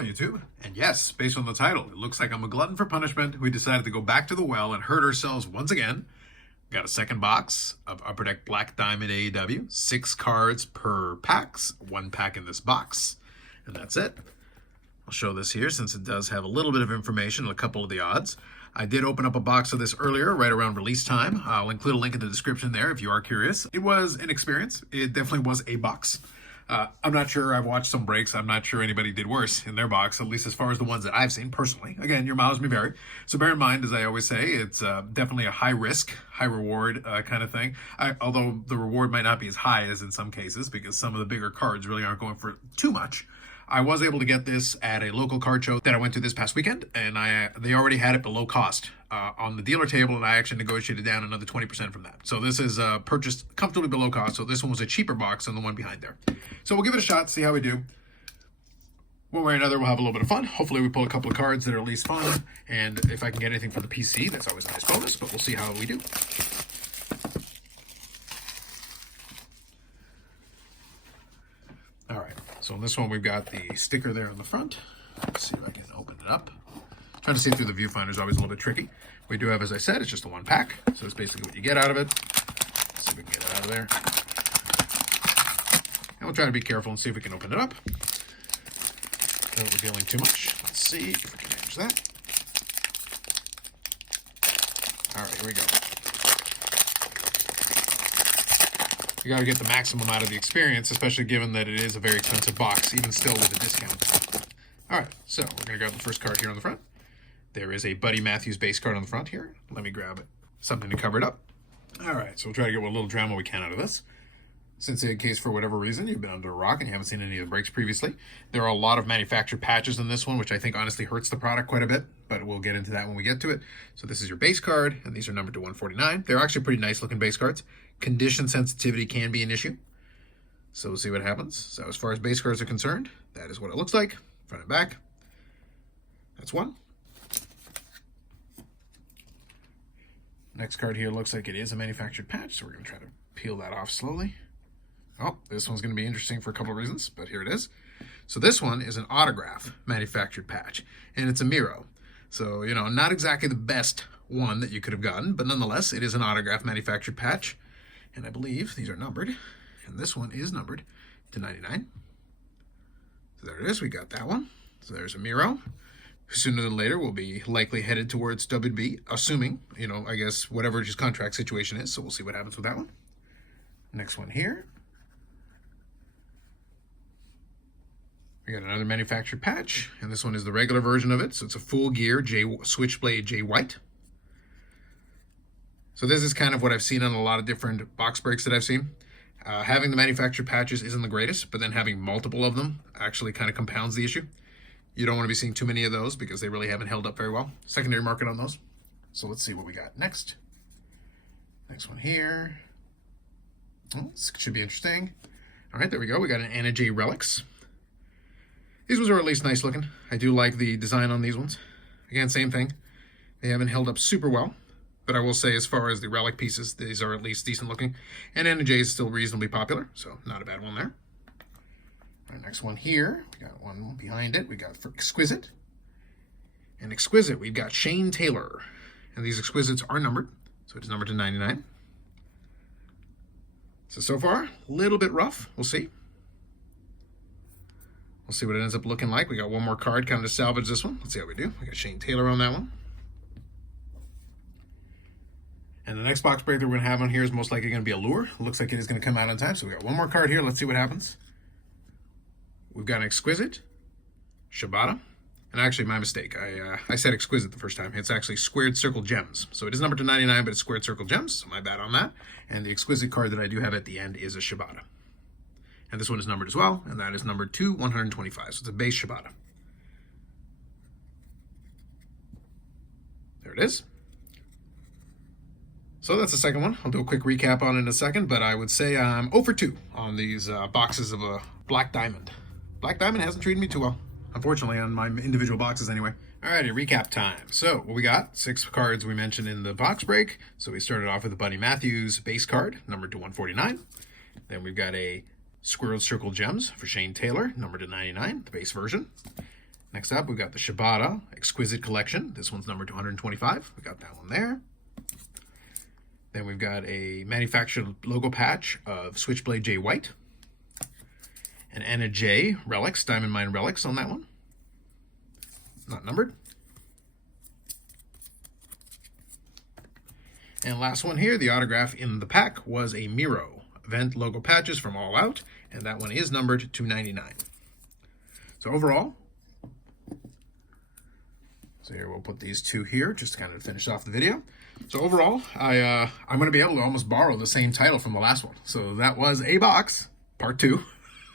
Hello, YouTube. And yes, based on the title, it looks like I'm a glutton for punishment. We decided to go back to the well and hurt ourselves once again. Got a second box of Upper Deck Black Diamond AEW. 6 cards per packs. 1 pack in this box. And that's it. I'll show this here since it does have a little bit of information and a couple of the odds. I did open up a box of this earlier, right around release time. I'll include a link in the description there if you are curious. It was an experience. It definitely was a box. I'm not sure. I've watched some breaks. I'm not sure anybody did worse in their box, at least as far as the ones that I've seen personally. Again, your mileage may vary. So bear in mind, as I always say, it's definitely a high risk, high reward kind of thing. Although the reward might not be as high as in some cases because some of the bigger cards really aren't going for too much. I was able to get this at a local card show that I went to this past weekend, and they already had it below cost on the dealer table, and I actually negotiated down another 20% from that. So this is purchased comfortably below cost, so this one was a cheaper box than the one behind there. So we'll give it a shot, see how we do. One way or another, we'll have a little bit of fun. Hopefully we pull a couple of cards that are at least fun, and if I can get anything for the PC, that's always a nice bonus, but we'll see how we do. All right, so in this one, we've got the sticker there on the front. Let's see if I can open it up. Trying to see through the viewfinder is always a little bit tricky. We do have, as I said, it's just a 1 pack. So it's basically what you get out of it. Let's see if we can get it out of there. And we'll try to be careful and see if we can open it up without revealing too much. Let's see if we can manage that. All right, here we go. You got to get the maximum out of the experience, especially given that it is a very expensive box, even still with a discount. All right, so we're going to grab the first card here on the front. There is a Buddy Matthews base card on the front here. Let me grab it. Something to cover it up. All right, so we'll try to get what little drama we can out of this. Since in case for whatever reason you've been under a rock and you haven't seen any of the breaks previously, there are a lot of manufactured patches in this one, which I think honestly hurts the product quite a bit, but we'll get into that when we get to it. So this is your base card, and these are numbered to 149. They're actually pretty nice looking base cards. Condition sensitivity can be an issue, so we'll see what happens. So as far as base cards are concerned, that is what it looks like, front and back. That's one. Next card here looks like it is a manufactured patch, so we're going to try to peel that off slowly. Oh, this one's going to be interesting for a couple of reasons, but here it is. So this one is an autograph manufactured patch, and it's a Miro. So, you know, not exactly the best one that you could have gotten, but nonetheless, it is an autograph manufactured patch. And I believe these are numbered, and this one is numbered to 99. So there it is, we got that one. So there's a Miro. Sooner than later, will be likely headed towards WB, assuming, you know, I guess, whatever his contract situation is. So we'll see what happens with that one. Next one here. We got another manufactured patch, and this one is the regular version of it. So it's a full gear Switchblade J White. So this is kind of what I've seen on a lot of different box breaks that I've seen. Having the manufactured patches isn't the greatest, but then having multiple of them actually kind of compounds the issue. You don't want to be seeing too many of those because they really haven't held up very well. Secondary market on those. So let's see what we got next. Next one here. Oh, this should be interesting. All right, there we go. We got an Anna J Relics. These ones are at least nice looking. I do like the design on these ones. Again, same thing. They haven't held up super well, but I will say as far as the relic pieces, these are at least decent looking. And Anna J is still reasonably popular, so not a bad one there. Our next one here, we got one behind it. We got for Exquisite. And Exquisite, we've got Shane Taylor. And these Exquisites are numbered, so it's numbered to 99. So far, a little bit rough. We'll see. We'll see what it ends up looking like. We got one more card kind of to salvage this one. Let's see how we do. We got Shane Taylor on that one. And the next box break that we're going to have on here is most likely going to be a lure. It looks like it is going to come out on time. So we got one more card here. Let's see what happens. We've got an Exquisite, Shibata, and actually my mistake. I said Exquisite the first time. It's actually Squared Circle Gems. So it is numbered to 99, but it's Squared Circle Gems, so my bad on that. And the Exquisite card that I do have at the end is a Shibata. And this one is numbered as well, and that is numbered to 125, so it's a base Shibata. There it is. So that's the second one. I'll do a quick recap on it in a second, but I would say I'm 0 for 2 on these boxes of a Black Diamond. Black Diamond hasn't treated me too well, unfortunately, on my individual boxes anyway. Alrighty, recap time. So what we got, 6 cards we mentioned in the box break. So we started off with the Buddy Matthews base card, numbered to 149. Then we've got a Squared Circle Gems for Shane Taylor, numbered to 99, the base version. Next up, we've got the Shibata Exquisite Collection. This one's numbered to 125. We got that one there. Then we've got a manufactured logo patch of Switchblade Jay White. An Anna J Relics, Diamond Mine Relics on that one. Not numbered. And last one here, the autograph in the pack was a Miro event logo patches from All Out, and that one is numbered to 99. So overall, so here we'll put these two here just to kind of finish off the video. So overall, I'm going to be able to almost borrow the same title from the last one. So that was A Box, Part 2.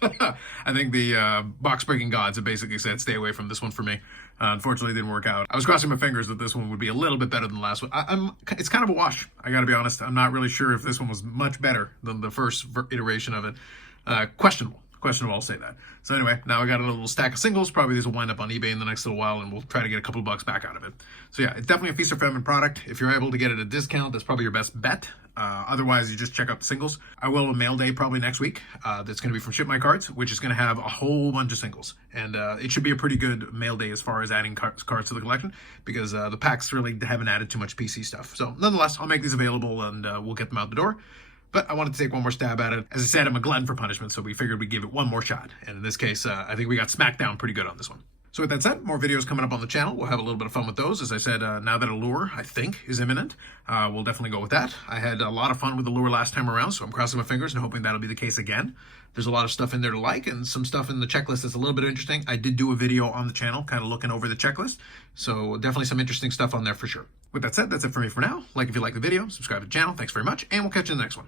I think the box breaking gods have basically said stay away from this one for me. Unfortunately, it didn't work out. I was crossing my fingers that this one would be a little bit better than the last one. It's kind of a wash, I gotta be honest. I'm not really sure if this one was much better than the first iteration of it. Questionable, I'll say that. So anyway, now I got a little stack of singles. Probably these will wind up on eBay in the next little while, and we'll try to get a couple of bucks back out of it. So yeah, it's definitely a feast or famine product. If you're able to get it at a discount, that's probably your best bet. Otherwise, you just check out the singles. I will have a mail day probably next week. That's going to be from Ship My Cards, which is going to have a whole bunch of singles. And it should be a pretty good mail day as far as adding cards to the collection, because the packs really haven't added too much PC stuff. So nonetheless, I'll make these available, and we'll get them out the door. But I wanted to take one more stab at it. As I said, I'm a glutton for punishment, so we figured we'd give it one more shot. And in this case, I think we got smacked down pretty good on this one. So with that said, more videos coming up on the channel. We'll have a little bit of fun with those. As I said, now that Allure, I think, is imminent, we'll definitely go with that. I had a lot of fun with Allure last time around, so I'm crossing my fingers and hoping that'll be the case again. There's a lot of stuff in there to like, and some stuff in the checklist that's a little bit interesting. I did do a video on the channel, kind of looking over the checklist, so definitely some interesting stuff on there for sure. With that said, that's it for me for now. Like if you like the video, subscribe to the channel. Thanks very much, and we'll catch you in the next one.